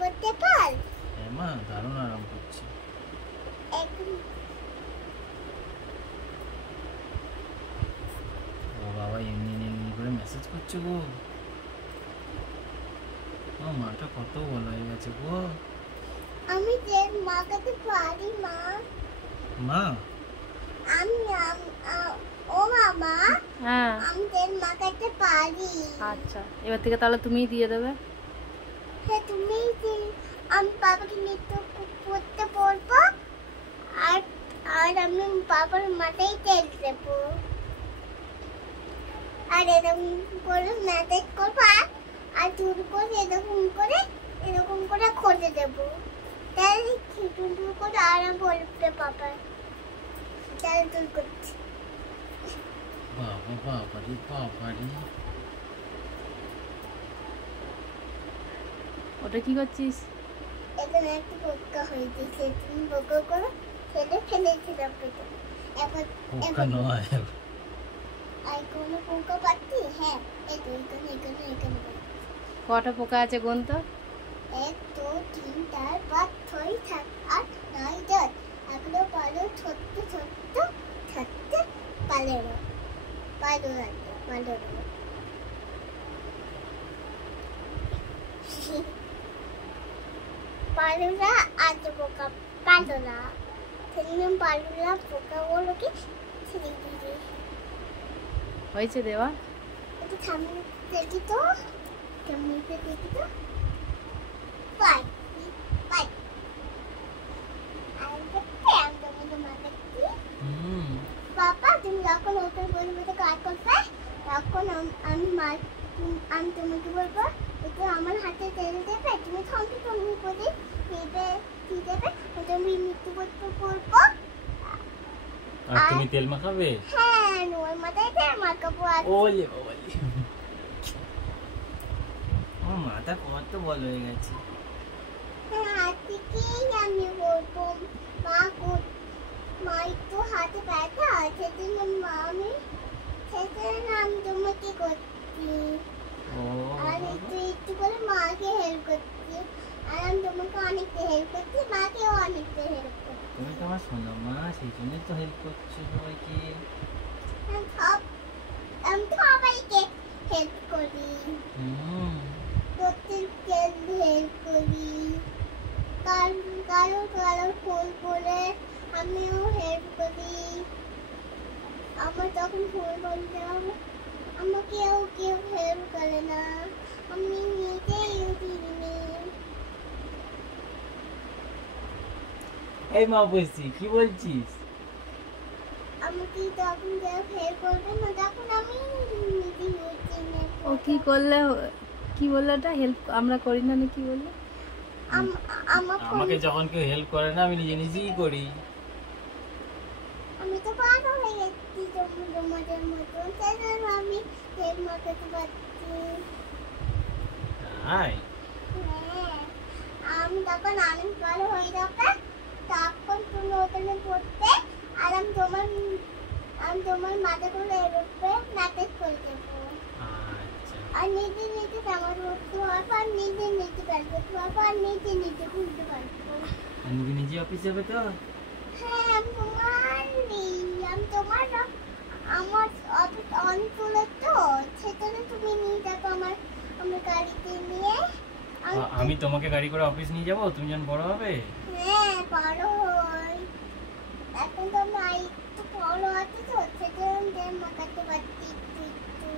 করতে পার? হ্যাঁ মা, দারুণ আরাম করছি। ও বাবা, এমনি এমনি করে মেসেজ করছে গো। ও মাটা কত বড় হয়ে গেছে গো। আমি যে মা কাছে পারি মা। মা ও মামা, হ্যাঁ আমি যে মা কাছে পারি। আচ্ছা, এবার থেকে তাহলে তুমিই দিয়ে দেবে। হ্যাঁ তুমি যে আমি বাবাকে নৃত্য করতে বলবো, আর আর আমি বাবার মাথায় তেল দেবো, আর এরকম করে ম্যাসেজ করবো, আর চুল করে এরকম করে খুলে দেবো। তাহলে চুল করে আরাম বলবে বাবা। তাহলে চুল করছি। বাবা বাবারি বাবারি। ওটা কি করছিস? এখানে একটা পোকা হয়েছে, তুমি পোকা করো, ফেলে ফেলেছিলাম পেটে। এখন পোকা নয়, আর কোনো পোকা পাচ্ছি? হ্যাঁ, এই তো এখানে কটা পোকা আছে গুন তো? 1 2 3 4 5 6 7 8 9 10। এগুলো পালো ছোট্ট থাকতে পালেরো পালুরা আজ পোকা পালুরা পোকাগুলোকে ছেড়ে দিয়ে হয়েছে দেওয়া? একটু সামনে দেখি তো বাই বাই। আর দেখতে আমি দেখছি বাবা, তুমি যখন ওটার পরিবর্তে কাজ করবে তখন আমি তোমাকে বলবো একটু আমার হাতে তেল দেবে, তুমি সঙ্গে করে দেবে, তুমি নৃত্য করতে বলবো। আর তুমি তেল মাখাবে? হ্যাঁ, ওর মাথায় তেল মাখাবো। ওলে বাবালি, ও মাথা কত বড় হয়ে গেছে। হ্যাঁ, আজকেই আমি বলবো মা একটু হাতে ব্যথা আছে, আমি তোমাকে করছি, আর একটু করে মাকে হেল্প করছি, আর আমি তোমাকে অনেকটা হেল্প করছি, মাকেও অনেকটা হেল্প করছি। তুমি তো আমার শোনো মা, সেই জন্যই তো হেল্প করছো সবাইকে। আমি সবাইকে হেল্প করি, প্রত্যেককে হেল্প করি, কারো ফুল করে আমিও হেল্প করি। আমার যখন ফুল বলতে হবে আমাকেও কেউ হেল্প করে না, আমি নিজেই দিইনি। এই মা বলছি, কি বলছিস? আমাকে যখন কেউ হেল্প করবে না তখন আমি নিজেই দিইনি। ও কি করলে, কি বললো ওটা? হেল্প আমরা করি না, কি বললো? আমাকে যখন কেউ হেল্প করে না আমি নিজেই করি। আমি তো পাগল হয়ে গেছি তোমাদের মতো, তাই জন্য আমি হেল্প মাখাতে পারছি। হ্যাঁ, আমি তখন অনেক ভালো হয়ে যাবে, তখন তুমি ওখানে পড়তে, আর আমি তোমার মাথা করে এরোপে ম্যাসেজ করে দেবো। আর নিজে জামা পরতে পারবো, আর নিজে প্যান্ট পরতে পারবো, আর নিজে ঘুরতে পারবো। নিজে অফিস যাবে তো? হ্যাঁ, আমি তোমার আমার অফিস অনেক দূরে তো, সেজন্য তুমি নিয়ে যাবো আমার গাড়িতে নিয়ে। আমি তোমাকে গাড়ি করে অফিস নিয়ে যাবো, তুমি যখন বড় হবে? হ্যাঁ, বড় হই, এখন তো আমি একটু বড় আছি তো, সেজন্য মাখাতে পারছি একটু।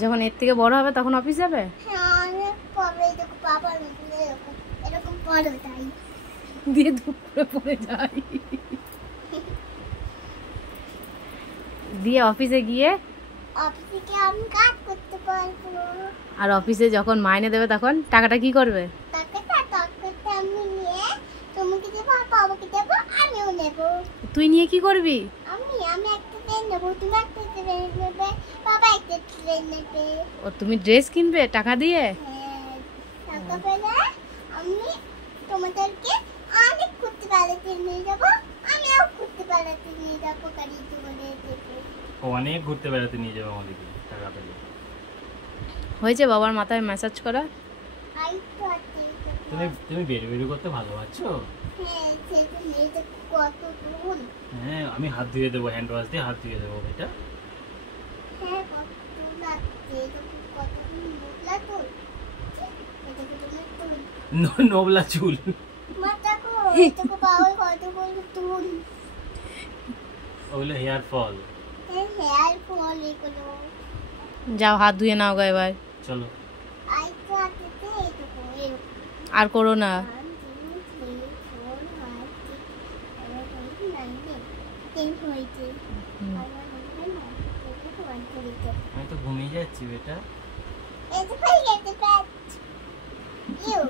যখন এর থেকে বড় হবে তখন অফিস যাবে? হ্যাঁ, অনেক পরে দেখো বাবা এরকম বড় তাই দিয়ে দুপুরে পড়ে যাই, দিয়ে অফিসে গিয়ে আমি কাজ করতে পারবো। আর অফিসে যখন মাইনে দেবে তখন টাকাটা কি করবে? টাকাটা আমি নিয়ে তোমাকে দেবো, আর বাবাকে দেবো, আমিও নেবো। তুই নিয়ে কি করবি? আমি একটা ট্রেন নেবো, তুমি একটা ট্রেন নেবে, বাবা একটা ট্রেন নেবে। ও, তুমি ড্রেস কিনবে টাকা দিয়ে? হ্যাঁ, টাকা পেলে আমি তোমাদেরকে অনেক ঘুরতে বেড়াতে নিয়ে যাবো, আমিও ঘুরতে বেড়াতে নিয়ে যাবো, গাড়িতে করে দেবো। অনেক ঘুরতে বেড়াতে নিয়ে যাবো আমাদেরকে টাকা পেলে। হয়েছে বাবার মাথায় ম্যাসাজ করা? আই তো আছে। তুমি বেরি বেরি করতে ভালোবাসো? হ্যাঁ সে তো মেয়েতে কত চুল। হ্যাঁ আমি হাত ধুয়ে দেবো, হ্যান্ড ওয়াশ দিয়ে হাত ধুয়ে দেবো বেটা। হ্যাঁ কত চুল আছে, তো কত মোটলা চুল। এটা তো তোমার চুল। নোবলা চুল। মা দেখো, এটা কো পাওয়ার কত বড় চুল। ওগুলো হেয়ার ফল। হেয়ার ফল এগুলো। যাও হাত ধুয়ে নাও গা এবার। চলো। আই তো আছে এইটুকু এরকম। আর করো না। 1 2 3 4 5 6 7 8 9 10 হয়েছে। আমার হবে না, এটা তো 1 করে দিতে। আমি তো ঘুমিয়ে যাচ্ছি বেটা। এটা হয়ে গেছে প্যাচ। ইউ